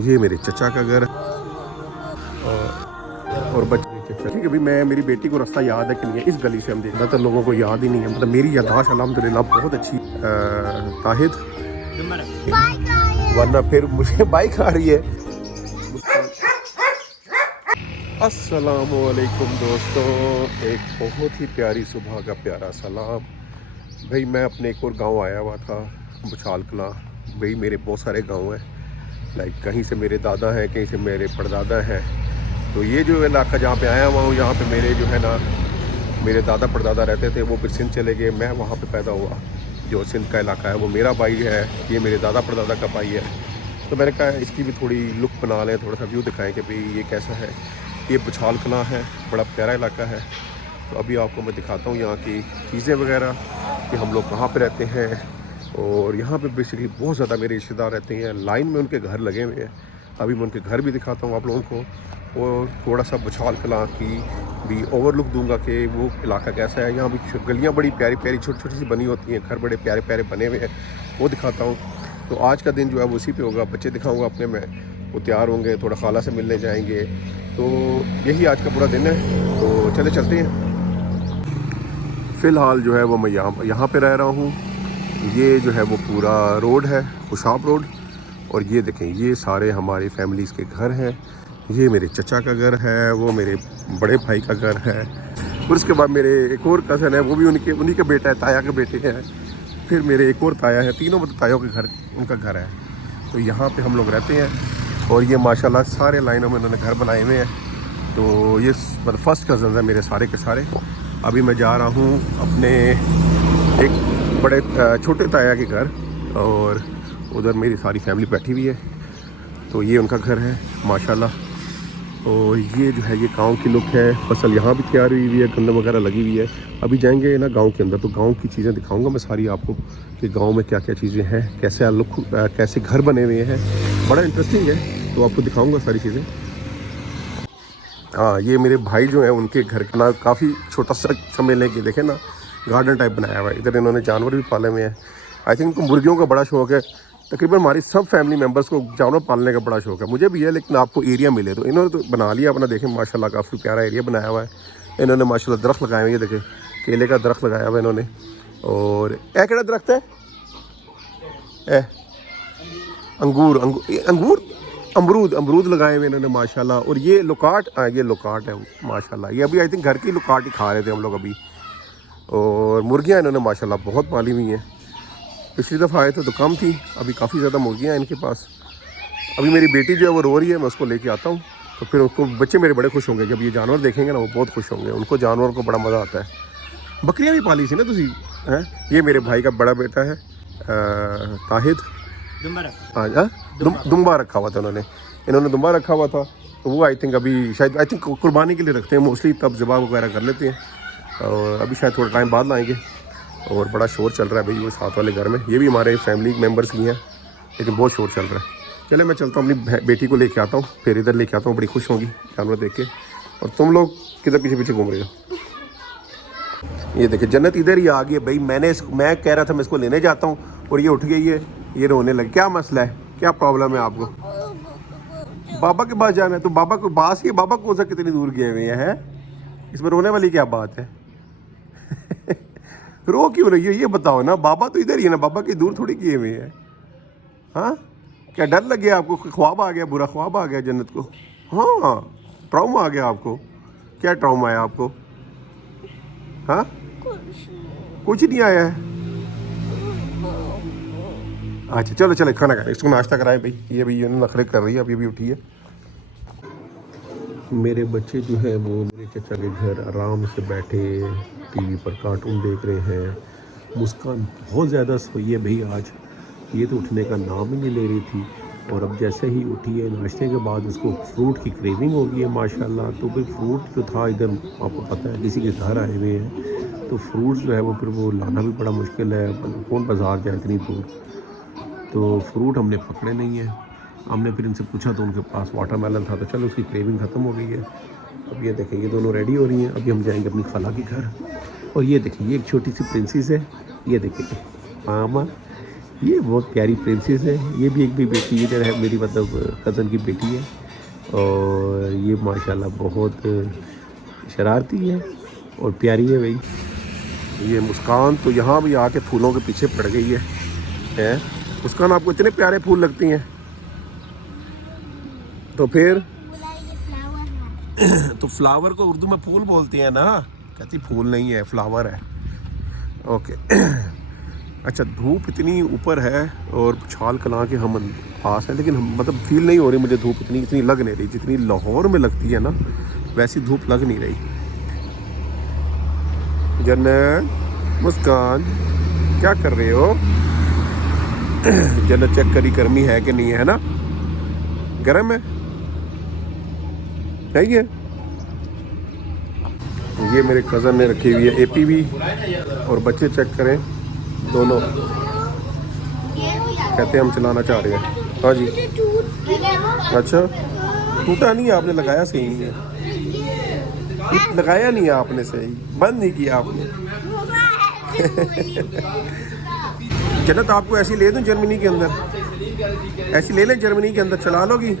ये मेरे चचा का घर और बच्चे ठीक है भाई। मैं मेरी बेटी को रास्ता याद है कि नहीं है, इस गली से हम देखना तो लोगों को याद ही नहीं है। मतलब मेरी याददाश्त अल्हम्दुलिल्लाह बहुत अच्छी। ताहिद वरना फिर मुझे बाइक आ रही है। अस्सलामुअलैकुम दोस्तों, एक बहुत ही प्यारी सुबह का प्यारा सलाम। भाई मैं अपने एक और गांव आया हुआ था, बुछाल कलां। भाई मेरे बहुत सारे गांव हैं, लाइक कहीं से मेरे दादा हैं, कहीं से मेरे परदादा हैं। तो ये जो इलाका जहाँ पे आया हुआ हूँ, यहाँ पे मेरे जो है ना मेरे दादा परदादा रहते थे। वो फिर सिंध चले गए, मैं वहाँ पे पैदा हुआ। जो सिंध का इलाका है वो मेरा भाई है, ये मेरे दादा परदादा का भाई है। तो मैंने कहा इसकी भी थोड़ी लुक बना लें, थोड़ा सा व्यू दिखाएं कि भाई ये कैसा है। ये बुछाल कलां है, बड़ा प्यारा इलाका है। तो अभी आपको मैं दिखाता हूँ यहाँ की चीज़ें वगैरह कि हम लोग कहाँ पे रहते हैं। और यहाँ पे बेसिकली बहुत ज़्यादा मेरे रिश्तेदार रहते हैं, लाइन में उनके घर लगे हुए हैं। अभी मैं उनके घर भी दिखाता हूँ आप लोगों को, और थोड़ा सा बुछाल कलां की भी ओवरलुक दूंगा कि वो इलाका कैसा है। यहाँ भी गलियाँ बड़ी प्यारी प्यारी छोटी छोटी सी बनी होती हैं, घर बड़े प्यारे प्यारे बने हुए हैं, वो दिखाता हूँ। तो आज का दिन जो है वो उसी पे होगा। बच्चे दिखाऊंगा अपने में, वो तैयार होंगे, थोड़ा खाला से मिलने जाएंगे। तो यही आज का पूरा दिन है। तो चले चलते हैं। फ़िलहाल जो है वो मैं यहाँ पे रह रहा हूँ। ये जो है वो पूरा रोड है, खुशाब रोड। और ये देखें, ये सारे हमारी फैमिलीज़ के घर हैं। ये मेरे चचा का घर है, वो मेरे बड़े भाई का घर है। फिर उसके बाद मेरे एक और कज़न है, वो भी उन्हीं का बेटा है, ताया के बेटे हैं। फिर मेरे एक और ताया है, तीनों मतलब तायों के घर उनका घर है। तो यहाँ पे हम लोग रहते हैं। और ये माशाल्लाह सारे लाइनों में उन्होंने घर बनाए हुए हैं। तो ये मतलब फर्स्ट कज़न है मेरे सारे के सारे। अभी मैं जा रहा हूँ अपने एक बड़े छोटे ताया के घर, और उधर मेरी सारी फैमिली बैठी हुई है। तो ये उनका घर है माशाल्लाह। और ये जो है ये गांव की लुक है। फसल यहाँ भी तैयार हुई है, गंदम वगैरह लगी हुई है। अभी जाएंगे ना गांव के अंदर, तो गांव की चीज़ें दिखाऊंगा मैं सारी आपको कि गांव में क्या क्या चीज़ें हैं, कैसे लुक, कैसे घर बने हुए हैं। बड़ा इंटरेस्टिंग है, तो आपको दिखाऊंगा सारी चीज़ें। हाँ, ये मेरे भाई जो हैं उनके घर का ना काफ़ी छोटा सा समझ के देखें ना, गार्डन टाइप बनाया हुआ है। इधर इन्होंने जानवर भी पाले हुए हैं। आई थिंक इनको मुर्गियों का बड़ा शौक है। तकरीबन हमारी सब फैमिली मेम्बर्स को जानवर पालने का बड़ा शौक है, मुझे भी है। लेकिन आपको एरिया मिले तो इन्होंने तो बना लिया अपना। देखें माशाल्लाह काफ़ी प्यारा एरिया बनाया हुआ है इन्होंने। माशाल्लाह दरख्त लगाए हुए हैं, देखें केले का दरख्त लगाया हुआ है इन्होंने। और ए केड़ा दरख्त है ए अंगूर अंगूर अमरूद अमरूद लगाए हुए इन्होंने माशाल्लाह। और ये लुकाट, ये लुकाट है माशाल्लाह। ये अभी आई थिंक घर की लुकाट ही खा रहे थे हम लोग अभी। और मुर्गियाँ इन्होंने माशाल्लाह बहुत पाली हुई हैं। पिछली दफ़ा आए थे तो कम थी, अभी काफ़ी ज़्यादा मुर्गियाँ हैं इनके पास। अभी मेरी बेटी जो है वो रो रही है, मैं उसको लेके आता हूँ। तो फिर उसको बच्चे मेरे बड़े खुश होंगे जब ये जानवर देखेंगे ना, वो बहुत खुश होंगे। उनको जानवरों को बड़ा मज़ा आता है। बकरियाँ भी पाली थी ना तुसी हैं। ये मेरे भाई का बड़ा बेटा है ताहिद। हाँ, दुम्बा रखा हुआ था इन्होंने दुम्बा रखा हुआ था। तो वो आई थिंक अभी शायद कुर्बानी के लिए रखते हैं मोस्टली, तब ज़िबा वगैरह कर लेते हैं। और अभी शायद थोड़ा टाइम बाद लाएंगे। और बड़ा शोर चल रहा है भाई वो साथ वाले घर में। ये भी हमारे फैमिली मेम्बर्स की हैं, लेकिन बहुत शोर चल रहा है। चले मैं चलता हूँ, अपनी बेटी को लेके आता हूँ, फिर इधर लेके आता हूँ। बड़ी खुश होंगी जानवर देख के। और तुम लोग किधर पीछे पीछे घूम रहे हो? ये देखिए जन्नत इधर ही आ गई है भाई। मैं कह रहा था मैं इसको लेने जाता हूँ, और ये उठ गई है, ये रोने लगी। क्या मसला है, क्या प्रॉब्लम है आपको? बाबा के पास जाना है? तो बाबा को पास ही, बाबा कौन सा कितनी दूर गए हुए हैं? इसमें रोने वाली क्या बात है? रो क्यों रही हो ये बताओ ना। बाबा तो इधर ही है ना, बाबा की दूर थोड़ी किए हुए हैं। हाँ, क्या डर लग गया आपको? ख्वाब आ गया, बुरा ख्वाब आ गया जन्नत को? हाँ, ट्रॉमा आ गया आपको? क्या ट्रॉमा है आपको? हाँ, कुछ नहीं आया है। अच्छा चलो चलो खाना खाए, इसको नाश्ता कराएं भाई। ये भी नखरे कर रही है, अभी भी उठी है। मेरे बच्चे जो है वो मेरे चचा के घर आराम से बैठे टीवी पर कार्टून देख रहे हैं। मुस्कान बहुत ज़्यादा सोई है भाई आज। ये तो उठने का नाम ही नहीं ले रही थी। और अब जैसे ही उठी है नाश्ते के बाद उसको फ्रूट की क्रेविंग हो गई है माशाल्लाह। तो फिर फ्रूट जो था इधर आपको पता है किसी के घर आए हुए हैं, तो फ्रूट्स जो है वो फिर वो लाना भी बड़ा मुश्किल है। कौन बाज़ार जाए इतनी दूर। तो फ्रूट हमने पकड़े नहीं है। हमने फिर इनसे पूछा तो उनके पास वाटरमेलन था, तो चलो उसकी क्रेविंग ख़त्म हो गई है। अब ये देखें ये दोनों रेडी हो रही हैं। अभी हम जाएंगे अपनी खाला के घर। और ये देखिए ये एक छोटी सी प्रिंसेस है। ये देखिए मामा, ये बहुत प्यारी प्रिंसेस है, ये भी एक भी बेटी इधर है मेरी, मतलब कज़न की बेटी है। और ये माशाल्लाह बहुत शरारती है और प्यारी है भाई। ये मुस्कान तो यहाँ भी आके फूलों के पीछे पड़ गई है? मुस्कान आपको इतने प्यारे फूल लगती हैं तो फिर तो फ्लावर को उर्दू में फूल बोलती हैं ना, कहती फूल नहीं है फ्लावर है। ओके अच्छा, धूप इतनी ऊपर है और छाल कला के हम पास हैं, लेकिन मतलब फील नहीं हो रही मुझे धूप इतनी लग नहीं रही जितनी लाहौर में लगती है ना, वैसी धूप लग नहीं रही। जन्नत, मुस्कान क्या कर रहे हो? जन्नत चेक करी गर्मी है कि नहीं है ना, गर्म है ये। ये मेरे कज़न ने रखी हुई है APV और बच्चे चेक करें दोनों कहते हैं हम चलाना चाह रहे हैं। हाँ जी, अच्छा टूटा नहीं है, आपने लगाया सही नहीं है, लगाया नहीं है आपने सही, बंद नहीं किया आपने। जन्नत आपको ऐसी ले दूं जर्मनी के अंदर, ऐसी ले लें जर्मनी के अंदर, चला लोगी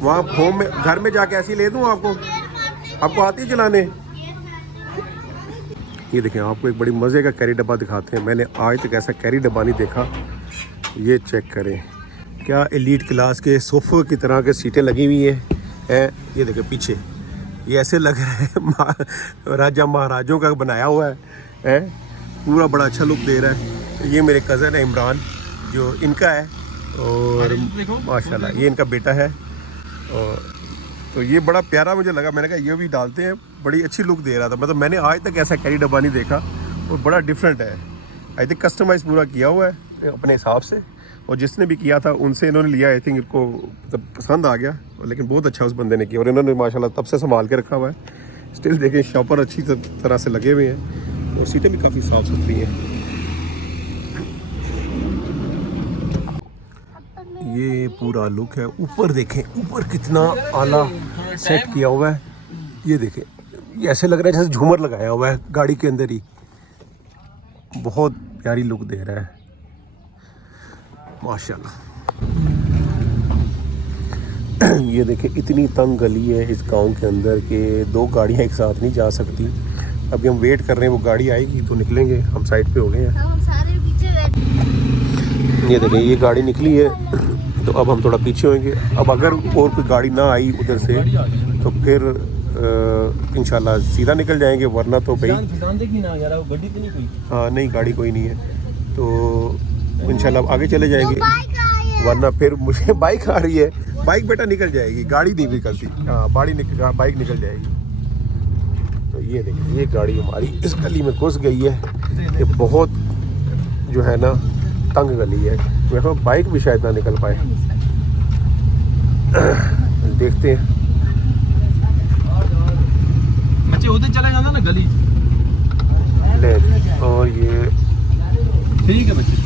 वहाँ होम में, घर में जाके ऐसी ले दूं आपको आती है चलाने? ये देखें, आपको एक बड़ी मज़े का कैरी डब्बा दिखाते हैं, मैंने आज तक ऐसा कैरी डब्बा नहीं देखा। ये चेक करें, क्या एलीट क्लास के सोफ़े की तरह के सीटें लगी हुई हैं। ये देखें पीछे, ये ऐसे लग रहा है राजा महाराजों का बनाया हुआ है, पूरा बड़ा अच्छा लुक दे रहा है। ये मेरे कज़न है इमरान, जो इनका है, और माशाल्लाह ये इनका बेटा है। और तो ये बड़ा प्यारा मुझे लगा, मैंने कहा ये भी डालते हैं, बड़ी अच्छी लुक दे रहा था। मतलब मैंने आज तक ऐसा कैरी डब्बा नहीं देखा और बड़ा डिफरेंट है। आई थिंक कस्टमाइज़ पूरा किया हुआ है अपने हिसाब से, और जिसने भी किया था उनसे इन्होंने लिया, आई थिंक इनको मतलब पसंद आ गया, लेकिन बहुत अच्छा उस बंदे ने किया और इन्होंने माशाल्लाह तब से संभाल के रखा हुआ है। स्टिल देखें शॉपर अच्छी तरह से लगे हुए हैं और सीटें भी काफ़ी साफ़ सुथरी हैं। ये पूरा लुक है, ऊपर देखें, ऊपर कितना आला सेट किया हुआ है। ये देखें, ये ऐसे लग रहा है जैसे झूमर लगाया हुआ है गाड़ी के अंदर ही, बहुत प्यारी लुक दे रहा है माशाल्लाह। ये देखें, इतनी तंग गली है इस गांव के अंदर कि 2 गाड़ियां एक साथ नहीं जा सकती। अभी हम वेट कर रहे हैं, वो गाड़ी आएगी तो निकलेंगे, हम साइड पे हो गए हैं। ये देखें, ये गाड़ी निकली है तो अब हम थोड़ा पीछे होंगे। अब अगर और कोई गाड़ी ना आई उधर से तो फिर इंशाल्लाह सीधा निकल जाएंगे, वरना तो भाई हाँ नहीं गाड़ी कोई नहीं है तो इंशाल्लाह आगे चले जाएंगे, वरना फिर मुझे बाइक आ रही है, बाइक बेटा निकल जाएगी, गाड़ी नहीं निकलती। हाँ बाइक निकल जाएगी। तो ये देखिए, ये गाड़ी हमारी इस गली में घुस गई है, ये बहुत जो है ना तंग गली है, मेरे बाइक भी शायद ना निकल पाए। देखते हैं, बच्चे उधर चला जाना ना गली ले। और ये ठीक है बच्चे,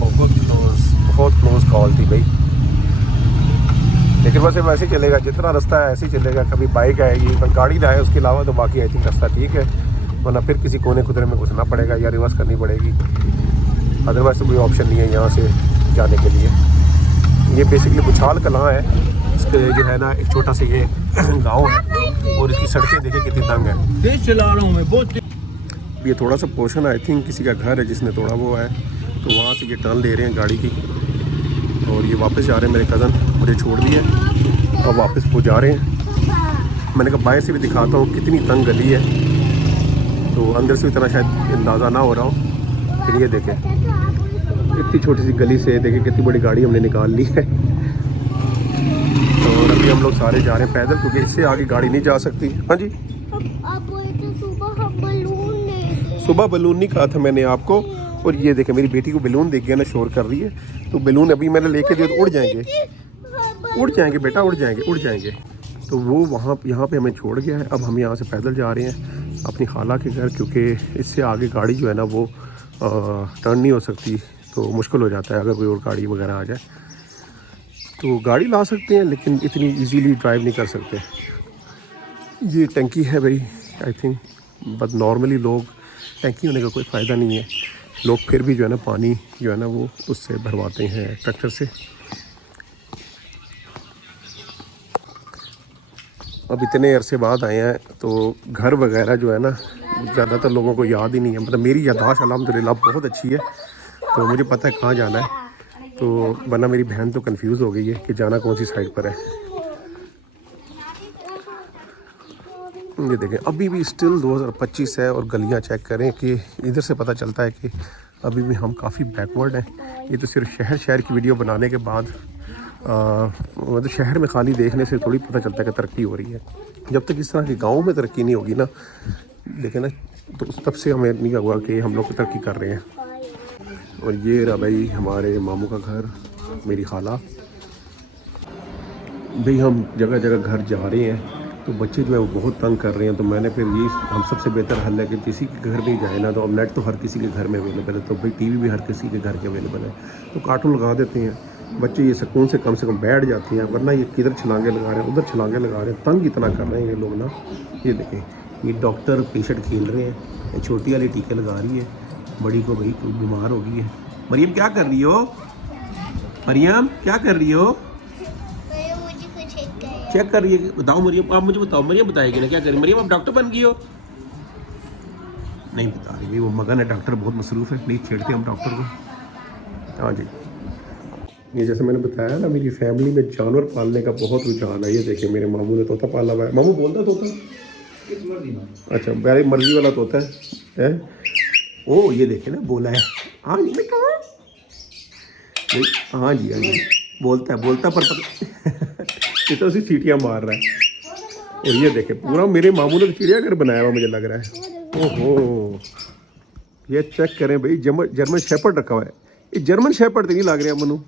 बहुत क्लोज कॉल थी भाई, लेकिन वैसे वैसे चलेगा, जितना रास्ता है ऐसे ही चलेगा। कभी बाइक आएगी पर गाड़ी ना आए उसके अलावा तो बाकी आई थिंक रास्ता ठीक है, वरना फिर किसी कोने खुदरे में घुसना पड़ेगा या रिवर्स करनी पड़ेगी, अदरवाइज तो कोई ऑप्शन नहीं है यहाँ से जाने के लिए। ये बेसिकली बुछाल कलां है, इसके जो है ना एक छोटा सा ये गांव है और इसकी सड़कें देखें कितनी तंग है। तेज चला रहा हूँ मैं बहुत। ये थोड़ा सा पोर्शन आई थिंक किसी का घर है जिसने तोड़ा हुआ है, तो वहाँ से ये टर्न ले रहे हैं गाड़ी की और ये वापस जा रहे हैं। मेरे कज़न मुझे छोड़ दिए, अब वापस वो जा रहे हैं। मैंने कहा बाएँ से भी दिखाता हूँ कितनी तंग गली है, तो अंदर से इतना शायद अंदाज़ा ना हो रहा हो। फिर ये देखें, इतनी छोटी सी गली से देखें कितनी बड़ी गाड़ी हमने निकाल ली है। और अभी हम लोग सारे जा रहे हैं पैदल, क्योंकि इससे आगे गाड़ी नहीं जा सकती। हाँ जी, सुबह बलून नहीं कहा था मैंने आपको। और ये देखें, मेरी बेटी को बलून देख गया ना, शोर कर रही है, तो बलून अभी मैंने लेके दिए तो उड़ जाएंगे बेटा, उड़ जाएंगे। तो वो वहाँ यहाँ पे हमें छोड़ गया है। अब हम यहाँ से पैदल जा रहे हैं अपनी खाला के घर, क्योंकि इससे आगे गाड़ी जो है ना वो टर्न नहीं हो सकती, तो मुश्किल हो जाता है अगर कोई और गाड़ी वगैरह आ जाए। तो गाड़ी ला सकते हैं लेकिन इतनी इजीली ड्राइव नहीं कर सकते। ये टंकी है भाई आई थिंक, बट नॉर्मली लोग टंकी होने का कोई फ़ायदा नहीं है, लोग फिर भी जो है ना पानी जो है ना वो उससे भरवाते हैं ट्रैक्टर से। अब इतने अरसे बाद आए हैं तो घर वगैरह जो है ना ज़्यादातर लोगों को याद ही नहीं है। मतलब मेरी याददाश्त अल्हम्दुलिल्लाह बहुत अच्छी है, तो मुझे पता है कहाँ जाना है। तो वरना मेरी बहन तो कंफ्यूज हो गई है कि जाना कौन सी साइड पर है। ये देखें अभी भी स्टिल 2025 है और गलियां चेक करें कि इधर से पता चलता है कि अभी भी हम काफ़ी बैकवर्ड हैं। ये तो सिर्फ शहर की वीडियो बनाने के बाद मतलब शहर में खाली देखने से थोड़ी पता चलता है कि तरक्की हो रही है। जब तक इस तरह के गाँव में तरक्की नहीं होगी ना, लेकिन ना तो तब से हमें नहीं हुआ कि हम लोग तरक्की कर रहे हैं। और ये रहा भाई हमारे मामू का घर, मेरी खाला। भाई हम जगह जगह घर जा रहे हैं तो बच्चे जो है वो बहुत तंग कर रहे हैं। तो मैंने फिर ये हम सबसे बेहतर हल है कि किसी के घर में जाए ना, तो अब नेट तो हर किसी के घर में अवेलेबल है, तो भाई टीवी भी हर किसी के घर के अवेलेबल है, तो कार्टून लगा देते हैं। बच्चे ये सुकून से कम बैठ जाते हैं, वरना ये किधर छलांगे लगा रहे हैं, उधर छलांगे लगा रहे हैं, तंग इतना कर रहे हैं ये लोग ना। ये देखें ये डॉक्टर पेशेंट खेल रहे हैं, छोटी वाली टीके लगा रही है, बड़ी को भाई कोई बीमार हो गई है। मरियम क्या कर रही हो? मरियम क्या कर रही हो? चेक कर रही है। बताओ मरियम, आप मुझे बताओ, मरियम बताएगी ना क्या करें? मरियम आप डॉक्टर बन गई हो? नहीं बता रही, वो मगन है, डॉक्टर बहुत मसरूफ़ है, नहीं छेड़ते हम डॉक्टर को। हाँ जी, ये जैसे मैंने बताया ना मेरी फैमिली में जानवर पालने का बहुत रुझान है। ये देखिए मेरे मामू ने तोता पाला हुआ है। मामू बोलता तोता? अच्छा, मेरी मर्जी वाला तोता है? ओ ये देखिए ना बोला है। हाँ जी मैं कहा, हाँ जी हाँ जी बोलता पर ये तो उसी सीटियाँ मार रहा है। और ये देखे पूरा मेरे मामू ने चिड़ियाघर बनाया हुआ मुझे लग रहा है। ओहो ये चेक करें भाई, जर्मन शेपर्ड रखा हुआ है। ये जर्मन शेपर्ड तो नहीं लग रहा मनु?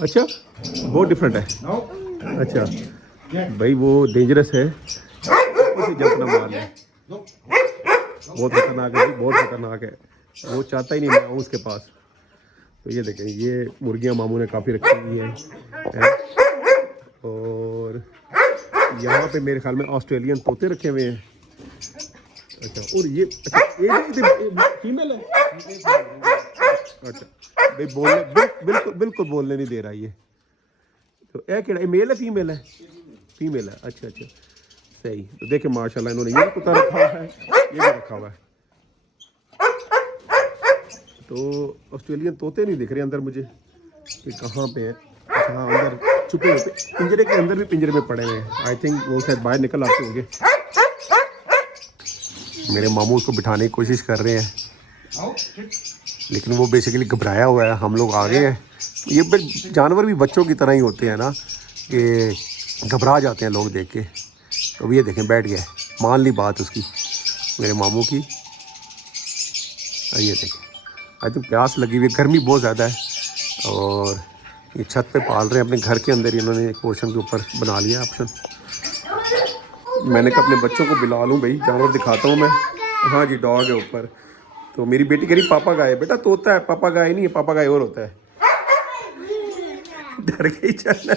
अच्छा बहुत डिफरेंट है। अच्छा भाई वो डेंजरस है, जंप ना मार ले, बहुत खतरनाक है, बहुत खतरनाक है। वो चाहता ही नहीं मैं आऊँ उसके पास। तो ये देखें ये मुर्गियाँ मामू ने काफ़ी रखी हुई हैं। और यहाँ पे मेरे ख्याल में ऑस्ट्रेलियन तोते रखे हुए हैं। अच्छा और ये फीमेल है? अच्छा भाई बोलने बिल्कुल बोलने नहीं दे रहा ये। तो ये मेल है फीमेल है? फीमेल है। अच्छा सही। तो देखे माशाल्लाह इन्होंने ये कुत्ता रखा हुआ है, ये भी रखा हुआ है। तो ऑस्ट्रेलियन तोते नहीं दिख रहे अंदर मुझे कि कहाँ पे है। हाँ अंदर छुपे होते, पिंजरे के अंदर भी पिंजरे में पड़े हुए हैं। आई थिंक वो शायद बाहर निकल आते होंगे। मेरे मामू उसको बिठाने की कोशिश कर रहे हैं, लेकिन वो बेसिकली घबराया हुआ है। हम लोग आ गए हैं। ये जानवर भी बच्चों की तरह ही होते हैं ना कि घबरा जाते हैं लोग देख के। तो ये देखें बैठ गया, मान ली बात उसकी मेरे मामू की। ये देखें आई थिंक प्यास लगी हुई, गर्मी बहुत ज़्यादा है और ये छत पे पाल रहे हैं अपने घर के अंदर ही। इन्होंने एक पोर्शन के ऊपर बना लिया ऑप्शन। मैंने कहा अपने बच्चों को बुला लूँ भाई, जानवर दिखाता हूँ मैं। हाँ जी डॉग है ऊपर। तो मेरी बेटी कह रही पापा गाय। बेटा तोता है, पापा गाय नहीं है, पापा गाय और होता है। डर गई चल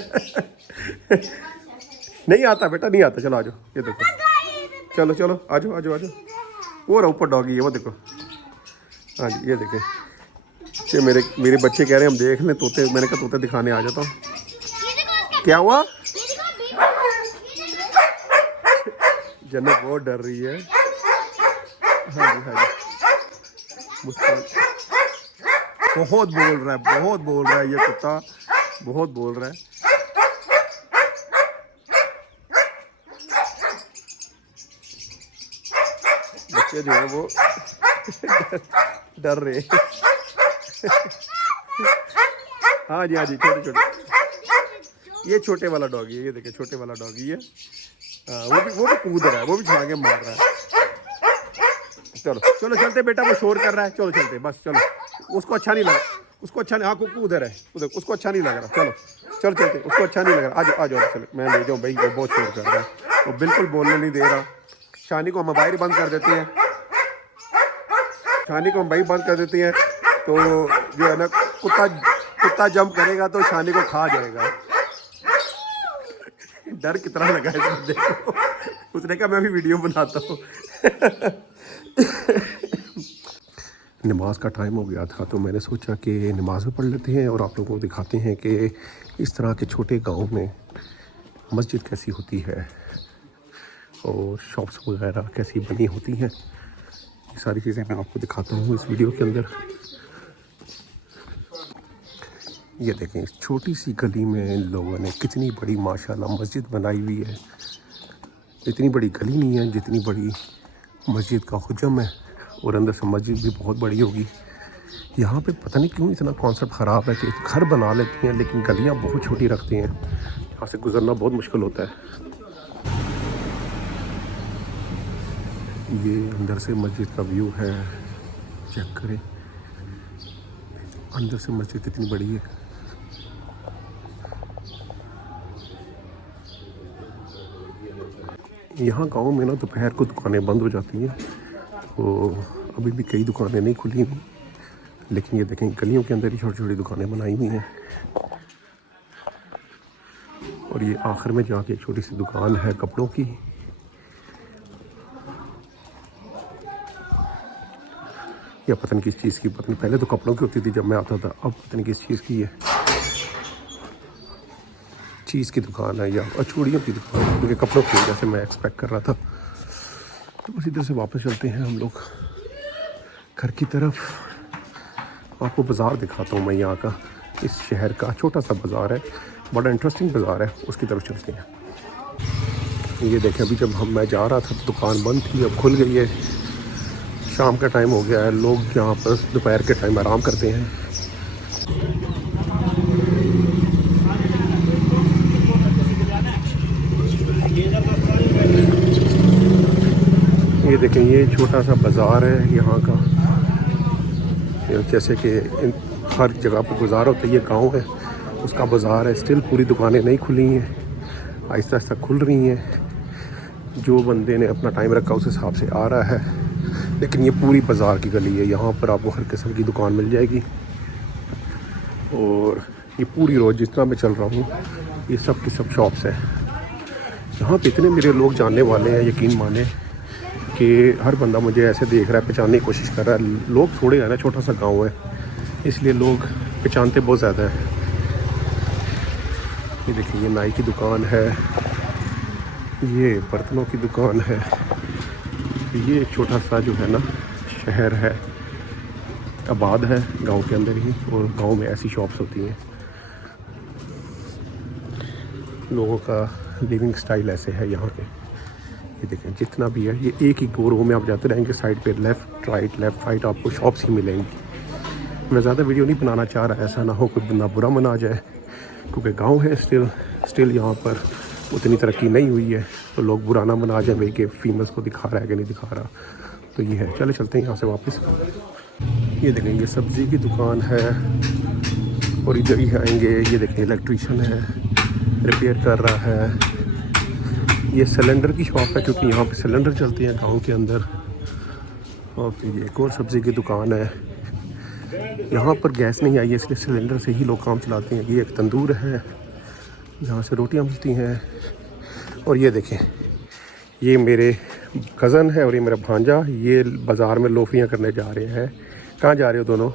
नहीं आता बेटा नहीं आता, चलो आ जाओ। ये देखो चलो आ जाओ। वो रहा ऊपर डॉगी है वो देखो। हाँ जी ये देखें। ये मेरे बच्चे कह रहे हैं हम देख लें तोते। मैंने कहा तोते दिखाने आ जाता हूँ। क्या हुआ? जन्नत बहुत डर रही है। हाँ जी मुस्कान बहुत बोल रहा है ये कुत्ता, बहुत बोल रहा है। बच्चे जो है वो डर रहे। हाँ जी छोटे ये छोटे वाला डॉगी है। ये देखिए छोटे वाला डॉगी है। वो भी कूद रहा है, वो भी छलांगे मार रहा है। चलो चलते बेटा, वो शोर कर रहा है। चलो चलते बस चलो। उसको अच्छा नहीं लगा, उसको अच्छा नहीं। हाँ उधर है उधर, उसको अच्छा नहीं लग रहा। चलो चलते, उसको अच्छा नहीं लग रहा। आ जाओ चलो मैं ले जाऊँ भाई, वो बहुत शोर कर रहा है, वो बिल्कुल बोलने नहीं दे रहा। शानी को हम बाहर बंद कर देते हैं, तो जो है ना कुत्ता जंप करेगा तो शानी को खा जाएगा। डर कितना लगा है देखो। उसने कहा मैं भी वीडियो बनाता हूँ। नमाज का टाइम हो गया था, तो मैंने सोचा कि नमाज में पढ़ लेते हैं और आप लोगों को दिखाते हैं कि इस तरह के छोटे गांव में मस्जिद कैसी होती है और शॉप्स वगैरह कैसी बनी होती हैं। ये सारी चीज़ें मैं आपको दिखाता हूँ इस वीडियो के अंदर। ये देखें, इस छोटी सी गली में इन लोगों ने कितनी बड़ी माशाल्लाह मस्जिद बनाई हुई है। इतनी बड़ी गली नहीं है जितनी बड़ी मस्जिद का हुजम है, और अंदर से मस्जिद भी बहुत बड़ी होगी। यहाँ पे पता नहीं क्यों इतना कॉन्सेप्ट ख़राब है कि घर बना लेते हैं लेकिन गलियाँ बहुत छोटी रखते हैं। यहाँ से गुज़रना बहुत मुश्किल होता है। ये अंदर से मस्जिद का व्यू है, चेक करें। अंदर से मस्जिद इतनी बड़ी है। यहाँ गांव में ना दोपहर को दुकानें बंद हो जाती हैं, तो अभी भी कई दुकानें नहीं खुली हुई, लेकिन ये देखें गलियों के अंदर ही छोटी छोटी दुकानें बनाई हुई हैं। और ये आखिर में जाके एक छोटी सी दुकान है कपड़ों की। या पता नहीं किस चीज़ की, पता नहीं, पहले तो कपड़ों की होती थी जब मैं आता था, अब पता नहीं किस चीज़ की है। चीज़ की दुकान है या चूड़ियों की दुकान है, क्योंकि कपड़ों की जैसे मैं एक्सपेक्ट कर रहा था। तो बस इधर से वापस चलते हैं हम लोग घर की तरफ। आपको बाज़ार दिखाता हूँ मैं यहाँ का, इस शहर का छोटा सा बाज़ार है, बड़ा इंटरेस्टिंग बाज़ार है, उसकी तरफ चलते हैं। ये देखें, अभी जब मैं जा रहा था तो दुकान बंद थी, अब खुल गई है। शाम का टाइम हो गया है, लोग यहाँ पर दोपहर के टाइम आराम करते हैं। ये देखें, ये छोटा सा बाज़ार है यहाँ का। जैसे कि हर जगह पर बाज़ार होता है, ये गांव है उसका बाज़ार है। स्टिल पूरी दुकानें नहीं खुली हैं, आहिस्ता आहिस्ता खुल रही हैं। जो बंदे ने अपना टाइम रखा उस हिसाब से आ रहा है। लेकिन ये पूरी बाज़ार की गली है, यहाँ पर आपको हर किस्म की दुकान मिल जाएगी। और ये पूरी रोड जिस तरह मैं चल रहा हूँ, ये सब की सब शॉप्स हैं। यहाँ पे इतने मेरे लोग जानने वाले हैं, यकीन माने कि हर बंदा मुझे ऐसे देख रहा है, पहचानने की कोशिश कर रहा है। लोग थोड़े हैं ना, छोटा सा गांव है, इसलिए लोग पहचानते बहुत ज़्यादा है। ये देखिए, ये नाई की दुकान है, ये बर्तनों की दुकान है। ये एक छोटा सा जो है ना शहर है, आबाद है गांव के अंदर ही, और गांव में ऐसी शॉप्स होती हैं। लोगों का लिविंग स्टाइल ऐसे है यहाँ पे। ये देखें, जितना भी है ये एक ही रो में आप जाते रहेंगे, साइड पे लेफ़्ट राइट आपको शॉप्स ही मिलेंगी। मैं ज़्यादा वीडियो नहीं बनाना चाह रहा, ऐसा ना हो कोई बंदा बुरा मना जाए, क्योंकि गांव है स्टिल यहाँ पर उतनी तरक्की नहीं हुई है, तो लोग बुरा ना मना जाए भाई कि फीमेल्स को दिखा रहा है कि नहीं दिखा रहा। तो ये है, चले चलते हैं यहाँ से वापस। ये देखें, ये सब्ज़ी की दुकान है, और इधर ही आएंगे, ये देखें इलेक्ट्रीशियन है, रिपेयर कर रहा है। ये सिलेंडर की शॉप है, क्योंकि यहाँ पे सिलेंडर चलते हैं गांव के अंदर। और फिर ये एक और सब्ज़ी की दुकान है। यहाँ पर गैस नहीं आई है, इसलिए सिलेंडर से ही लोग काम चलाते हैं। ये एक तंदूर है, जहाँ से रोटियाँ मिलती हैं। और ये देखें, ये मेरे कज़न है और ये मेरा भांजा, ये बाज़ार में लोफियाँ करने जा रहे हैं। कहाँ जा रहे हो दोनों?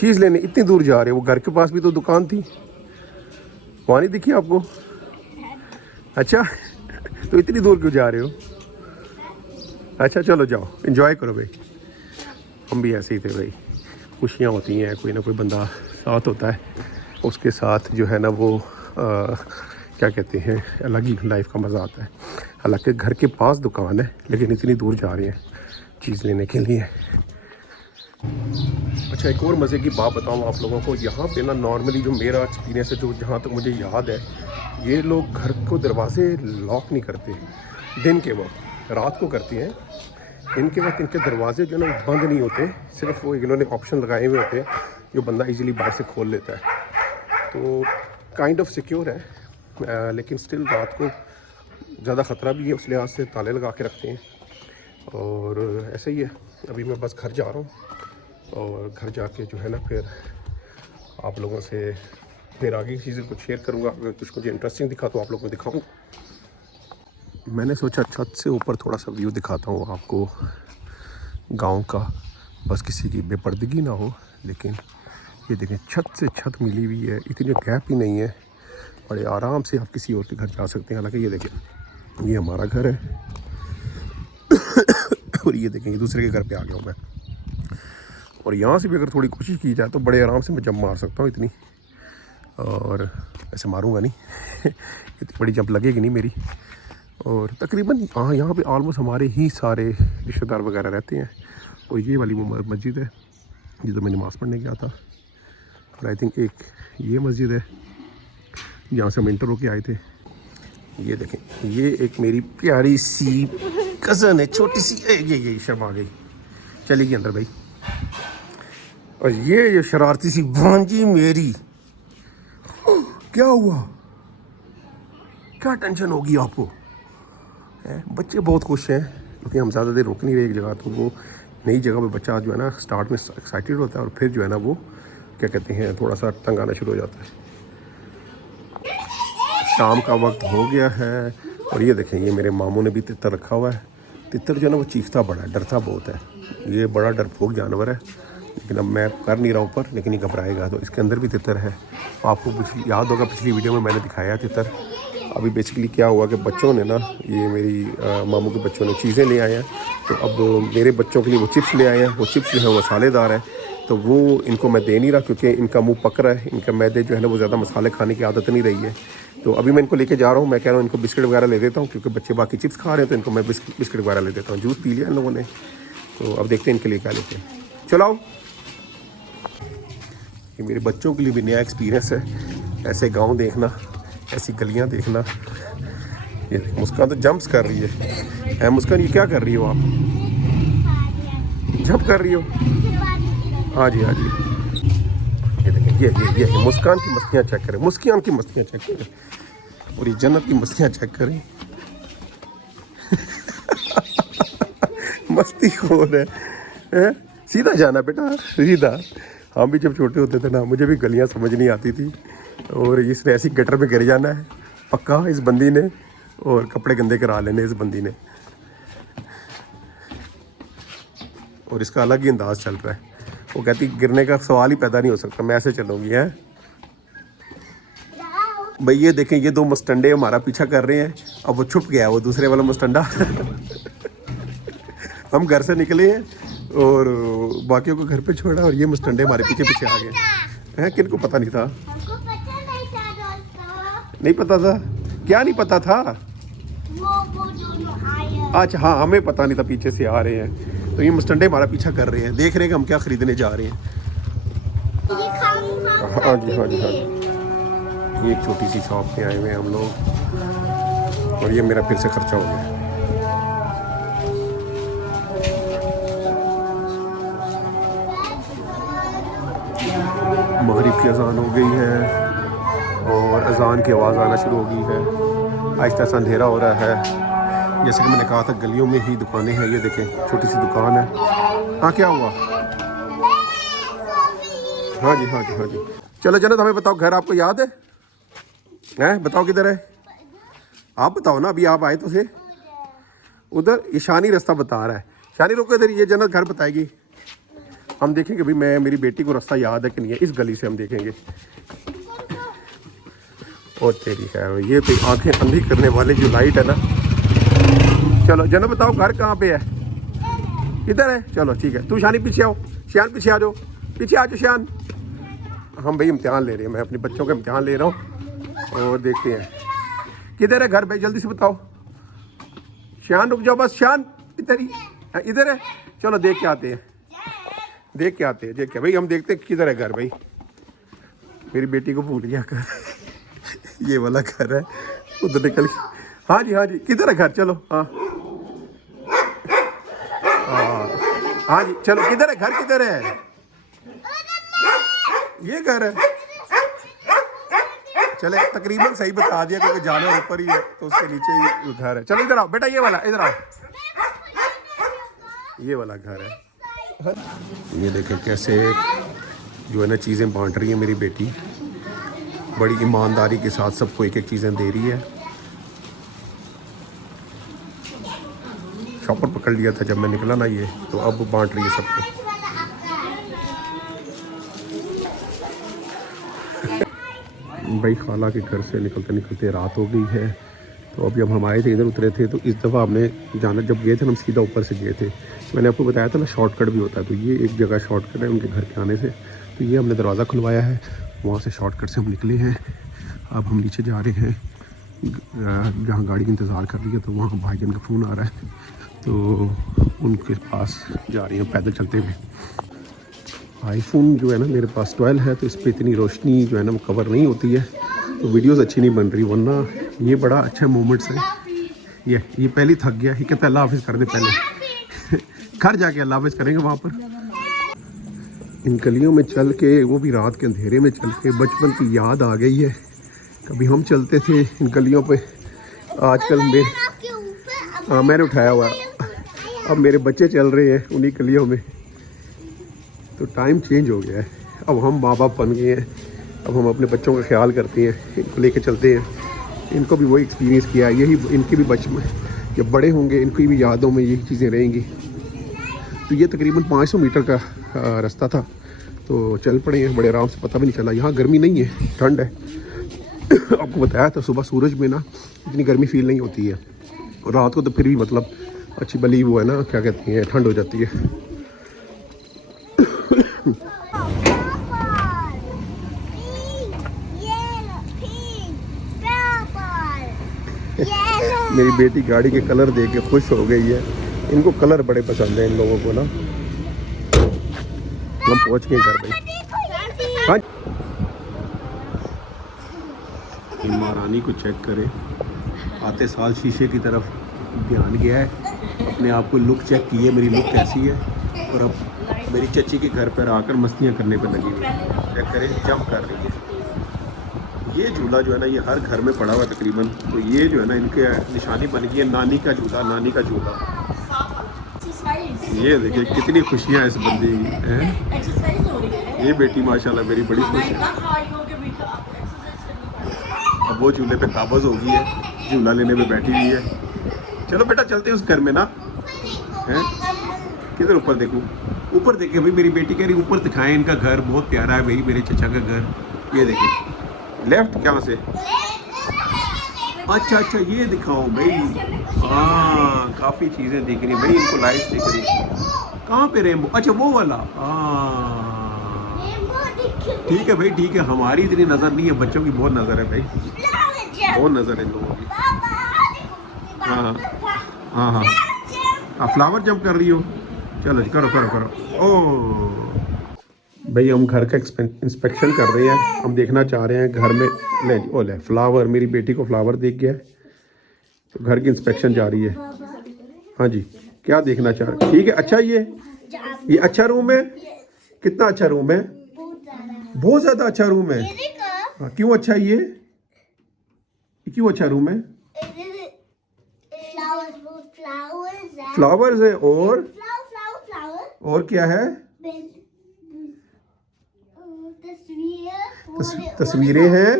चीज़ लेने इतनी दूर जा रहे हो? वो घर के पास भी तो दुकान थी, वहाँ नहीं दिखी आपको? अच्छा, तो इतनी दूर क्यों जा रहे हो? अच्छा चलो जाओ, एंजॉय करो भाई। हम भी ऐसे ही थे भाई, खुशियाँ होती हैं, कोई ना कोई बंदा साथ होता है, उसके साथ जो है ना वो क्या कहते हैं, अलग ही लाइफ का मज़ा आता है। हालांकि घर के पास दुकान है, लेकिन इतनी दूर जा रहे हैं चीज़ लेने के लिए। अच्छा, एक और मज़े की बात बताऊँ आप लोगों को। यहाँ पे ना नॉर्मली जो मेरा एक्सपीरियंस है, जो जहाँ तक मुझे याद है, ये लोग घर को दरवाजे लॉक नहीं करते दिन के वक्त, रात को करते हैं। दिन के वक्त इनके दरवाजे जो ना बंद नहीं होते, सिर्फ वो इन्होंने ऑप्शन लगाए हुए होते हैं जो बंदा इजीली बाहर से खोल लेता है। तो काइंड ऑफ सिक्योर है, लेकिन स्टिल रात को ज़्यादा ख़तरा भी है, उस लिहाज से ताले लगा के रखते हैं। और ऐसे ही है। अभी मैं बस घर जा रहा हूँ, और घर जाके जो है ना फिर आप लोगों से फिर आगे की चीज़ें कुछ शेयर करूँगा। अगर कुछ मुझे इंटरेस्टिंग दिखा तो आप लोगों को दिखाऊँगा। मैंने सोचा छत से ऊपर थोड़ा सा व्यू दिखाता हूँ आपको गांव का। बस किसी की बेपर्दगी ना हो। लेकिन ये देखें छत से छत मिली हुई है, इतनी गैप ही नहीं है, बड़े आराम से आप किसी और के घर जा सकते हैं। हालांकि ये देखें ये हमारा घर है और ये देखें ये दूसरे के घर पे आ गया हूँ मैं। और यहाँ से भी अगर थोड़ी कोशिश की जाए तो बड़े आराम से मैं जंप मार सकता हूँ इतनी, और ऐसे मारूंगा नहीं इतनी बड़ी जंप लगेगी नहीं मेरी। और तकरीबन हाँ यहाँ पे ऑलमोस्ट हमारे ही सारे रिश्तेदार वगैरह रहते हैं। और ये वाली वो मस्जिद है जिधर मैं नमाज़ पढ़ने गया था। और आई थिंक एक ये मस्जिद है जहाँ से हम इंटर होके आए थे। ये देखें ये एक मेरी प्यारी सी कज़न है, छोटी सी, ये शर्मा गई, चली गई अंदर भाई। और ये शरारती सी भांजी मेरी, क्या हुआ, क्या टेंशन होगी आपको? बच्चे बहुत खुश हैं क्योंकि हम ज़्यादा देर रुक नहीं रहे एक जगह। तो वो नई जगह पे बच्चा जो है ना स्टार्ट में एक्साइटेड होता है और फिर जो है ना वो क्या कहते हैं थोड़ा सा तंग आना शुरू हो जाता है। शाम का वक्त हो गया है और ये देखें ये मेरे मामू ने भी तितर रखा हुआ है। तितर जो है ना वो चीखता बड़ा है, डरता बहुत है, ये बड़ा डरपोक जानवर है। लेकिन अब मैं कर नहीं रहा हूँ ऊपर, लेकिन ये घबराएगा। तो इसके अंदर भी तितर है। आपको कुछ याद होगा पिछली वीडियो में मैंने दिखाया तितर। अभी बेसिकली क्या हुआ कि बच्चों ने ना, ये मेरी मामू के बच्चों ने चीज़ें ले आए हैं। तो अब मेरे बच्चों के लिए वो चिप्स ले आए हैं। वो चिप्स जो है वो मसालेदार है, तो वो इनको मैं दे नहीं रहा क्योंकि इनका मुंह पक रहा है। इनका मैदे जो है ना वो ज़्यादा मसाले खाने की आदत नहीं रही है। तो अभी मैं इनको लेके जा रहा हूँ। मैं कह रहा हूँ इनको बिस्किट वगैरह ले देता हूँ क्योंकि बच्चे बाकी चिप्स खा रहे हैं, तो इनको मैं बिस्किट वगैरह ले देता हूँ। जूस पी लिया इन लोगों ने, तो अब देखते हैं इनके लिए क्या लेते हैं। चलाओ, ये मेरे बच्चों के लिए भी नया एक्सपीरियंस है, ऐसे गाँव देखना, ऐसी गलियाँ देखना। ये मुस्कान तो जंप्स कर रही है। मुस्कान ये क्या कर रही हो आप? जंप कर रही हो? हाँ जी हाँ जी। ये देखें ये मुस्कान की मस्तियाँ चेक करें, मुस्कान की मस्तियाँ चेक करें, और ये जन्नत की मस्तियाँ चेक करें। मस्ती खोर है। सीधा जाना बेटा, सीधा। हम भी जब छोटे होते थे ना, मुझे भी गलियाँ समझ नहीं आती थी, और इसने ऐसी गटर में गिर जाना है पक्का इस बंदी ने, और कपड़े गंदे करा लेने इस बंदी ने। और इसका अलग ही अंदाज चल रहा है। वो कहती गिरने का सवाल ही पैदा नहीं हो सकता, मैं ऐसे चलूँगी। हैं भाई ये देखें ये दो मस्टंडे हमारा पीछा कर रहे हैं। अब वो छुप गया वो दूसरे वाला मस्टंडा। हम घर से निकले हैं और बाकियों को घर पे छोड़ा, और ये मस्टंडे हमारे पीछे पीछे आ गए हैं। किनको पता नहीं था? नहीं पता था? क्या नहीं पता था? अच्छा हाँ, हमें पता नहीं था पीछे से आ रहे हैं। तो ये मस्टंडे हमारा पीछा कर रहे हैं, देख रहे हैं कि हम क्या खरीदने जा रहे हैं। हाँ जी हाँ जी हाँ जी। ये एक छोटी सी शॉप पे आए हुए हैं हम लोग, और ये मेरा फिर से खर्चा हो गया। मगरिब की अजान हो गई है और अजान की आवाज़ आना शुरू हो गई है। आहिस्ता आहिस्ता अंधेरा हो रहा है। जैसे कि मैंने कहा था गलियों में ही दुकानें हैं। ये देखें छोटी सी दुकान है। हाँ क्या हुआ? हाँ जी हाँ जी हाँ जी। चलो जन्नत हमें बताओ, घर आपको याद है? हैं बताओ किधर है? आप बताओ ना, अभी आप आए तो थे उधर। ये शानी रास्ता बता रहा है। शानी रुको इधर, ये जन्नत घर बताएगी। हम देखेंगे भाई, मैं मेरी बेटी को रास्ता याद है कि नहीं है। इस गली से हम देखेंगे। और तेरी है ये तो आंखें अंधी करने वाले जो लाइट है ना। चलो जन्नत बताओ घर कहाँ पे है? इधर है। चलो ठीक है, तू शानी पीछे आओ। शान पीछे आ जाओ, पीछे आ जाओ शान। हम भाई इम्तिहान ले रहे हैं, मैं अपने बच्चों का इम्तिहान ले रहा हूँ, और देखते हैं किधर है घर भाई, जल्दी से बताओ। शान रुक जाओ बस, शान इधर ही, इधर है। चलो देख के आते हैं, देख के आते हैं, देख के भाई हम देखते हैं किधर है घर भाई। मेरी बेटी को भूल गया घर। ये वाला घर है, उधर निकल के। हाँ जी हाँ जी, किधर है घर? चलो हाँ हाँ जी चलो, किधर है घर? किधर है? ये घर है। चले तकरीबन सही बता दिया क्योंकि जानवर ऊपर ही है तो उसके नीचे ही घर है। चलो इधर आओ बेटा, ये वाला इधर आओ, ये वाला घर है। ये देखें कैसे जो है ना चीज़ें बांट रही है मेरी बेटी, बड़ी ईमानदारी के साथ सबको एक एक चीज़ें दे रही है। शॉपर पकड़ लिया था जब मैं निकला ना ये, तो अब बांट रही है सबको। भाई खाला के घर से निकलते निकलते रात हो गई है। तो अभी हम आए थे, इधर उतरे थे, तो इस दफ़ा हमने जाना जब गए थे हम सीधा ऊपर से गए थे। मैंने आपको बताया था ना शॉर्टकट भी होता है, तो ये एक जगह शॉर्टकट है उनके घर के आने से। तो ये हमने दरवाज़ा खुलवाया है, वहाँ से शॉर्टकट से हम निकले हैं। अब हम नीचे जा रहे हैं जहाँ गाड़ी का इंतज़ार कर रही है। तो वहाँ भाईजान का फ़ोन आ रहा है, तो उनके पास जा रही हैं पैदल चलते हुए। आईफोन जो है ना मेरे पास 12 है, तो इस पर इतनी रोशनी जो है ना वो कवर नहीं होती है, तो वीडियोस अच्छी नहीं बन रही। वरना ये बड़ा अच्छा मोमेंट्स है। ये पहले थक गया, ये कहता है अल्लाह हाफिज़ कर दे पहले घर जाके अल्लाह हाफिज़ करेंगे वहाँ पर। इन गलियों में चल के, वो भी रात के अंधेरे में चल के, बचपन की याद आ गई है। कभी हम चलते थे इन गलियों पे, आजकल मैंने उठाया हुआ है, अब मेरे बच्चे चल रहे हैं उन्हीं गलियों में। तो टाइम चेंज हो गया है, अब हम माँ बाप बन गए हैं, अब हम अपने बच्चों का ख्याल करते हैं, इनको लेके चलते हैं। इनको भी वही एक्सपीरियंस किया, यही इनकी भी बचपन, जब बड़े होंगे इनकी भी यादों में यही चीज़ें रहेंगी। तो ये तकरीबन 500 मीटर का रास्ता था, तो चल पड़े हैं बड़े आराम से, पता भी नहीं चला। यहाँ गर्मी नहीं है, ठंड है। आपको बताया था सुबह सूरज में ना इतनी गर्मी फील नहीं होती है, और रात को तो फिर भी मतलब अच्छी भली वो है ना, क्या कहते हैं, ठंड हो जाती है। मेरी बेटी गाड़ी के कलर देख के खुश हो गई है, इनको कलर बड़े पसंद है इन लोगों को ना। हम पहुंच गए घर भाई। हाँ, महारानी को चेक करें, आते साल शीशे की तरफ ध्यान गया है, अपने आप को लुक चेक की है, मेरी लुक कैसी है। और अब मेरी चची के घर पर आकर मस्तियाँ करने पर लगी हुई है, चेक करें जंप कर रही है। ये झूला जो है ना ये हर घर में पड़ा हुआ है तकरीबन, तो ये जो है ना इनके निशानी बन गई है, नानी का झूला, नानी का झूला। ये देखिए कितनी खुशियाँ इस बंदी हैं। ये बेटी माशाल्लाह मेरी बड़ी खुश है। अब वो झूले पे काबज हो गई है, झूला लेने में बैठी हुई है। चलो बेटा चलते हैं उस घर में ना, हैं किधर ऊपर देखूँ, ऊपर देखे भाई, मेरी बेटी कह रही ऊपर दिखाएं इनका घर, बहुत प्यारा है भाई मेरे चचा का घर। ये देखिए लेफ्ट क्या से, अच्छा ये दिखाओ भाई। हाँ काफ़ी चीज़ें दिख रही भाई, इनको लाइट्स दिख रही। कहाँ पे रेनबो, अच्छा वो वाला। हाँ ठीक है भाई, ठीक है, हमारी इतनी नज़र नहीं है, बच्चों की बहुत नज़र है भाई, बहुत नज़र है इन लोगों की। हाँ हाँ हाँ हाँ फ्लावर जंप कर रही हो, चलो करो करो करो। ओ भाई हम घर का इंस्पेक्शन कर रहे हैं, हम देखना चाह रहे हैं घर में, ले ओ ले फ्लावर, मेरी बेटी को फ्लावर देख गया, तो घर की इंस्पेक्शन जा रही है। हाँ जी क्या देखना चाह रहे हैं, ठीक है। अच्छा ये अच्छा रूम है, कितना अच्छा रूम है, बहुत ज़्यादा अच्छा रूम है। हाँ, क्यों अच्छा है ये क्यों अच्छा रूम है, फ्लावर्स है और क्या है, तस्वीरें हैं।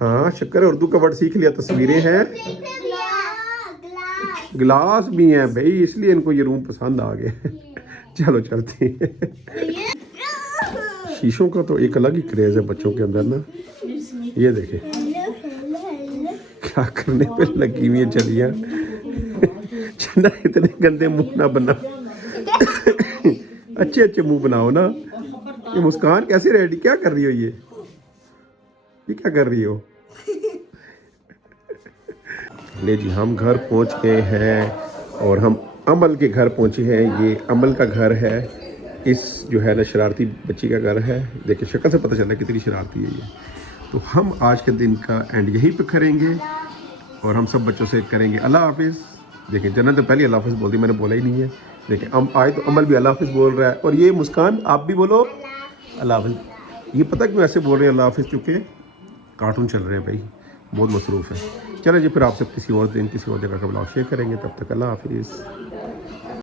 हाँ शक्कर उर्दू का वर्ड सीख लिया, तस्वीरें हैं, गिलास भी हैं भाई, इसलिए इनको ये रूम पसंद आ गया। चलो चलते हैं। शीशों का तो एक अलग ही क्रेज है बच्चों के अंदर ना। ये देखे क्या करने पे लगी हुई है चलिया। चना इतने गंदे मुंह ना बना, अच्छे अच्छे मुंह बनाओ ना। ये मुस्कान कैसी रेडी, क्या कर रही हो ये क्या कर रही हो। ले जी हम घर पहुंच गए हैं, और हम अमल के घर पहुंचे हैं। ये अमल का घर है, इस जो है ना शरारती बच्ची का घर है। देखिए शक्ल से पता चल रहा है कितनी शरारती है ये। तो हम आज के दिन का एंड यहीं पे करेंगे, और हम सब बच्चों से करेंगे अल्लाह हाफिज़। देखिए जन्नत तो पहले अल्लाह हाफिज़ बोलती, मैंने बोला ही नहीं है। देखिए हम आए तो अमल भी अल्लाह हाफिज़ बोल रहा है, और ये मुस्कान आप भी बोलो अल्लाह हाफिज़। ये पता क्यों ऐसे बोल रहे हैं अल्लाह हाफिज़, क्योंकि कार्टून चल रहे हैं भाई, बहुत मसरूफ़ है। चलो जी फिर आपसे किसी और दिन किसी और जगह का ब्लॉग शेयर करेंगे, तब तक अल्लाह हाफिज़।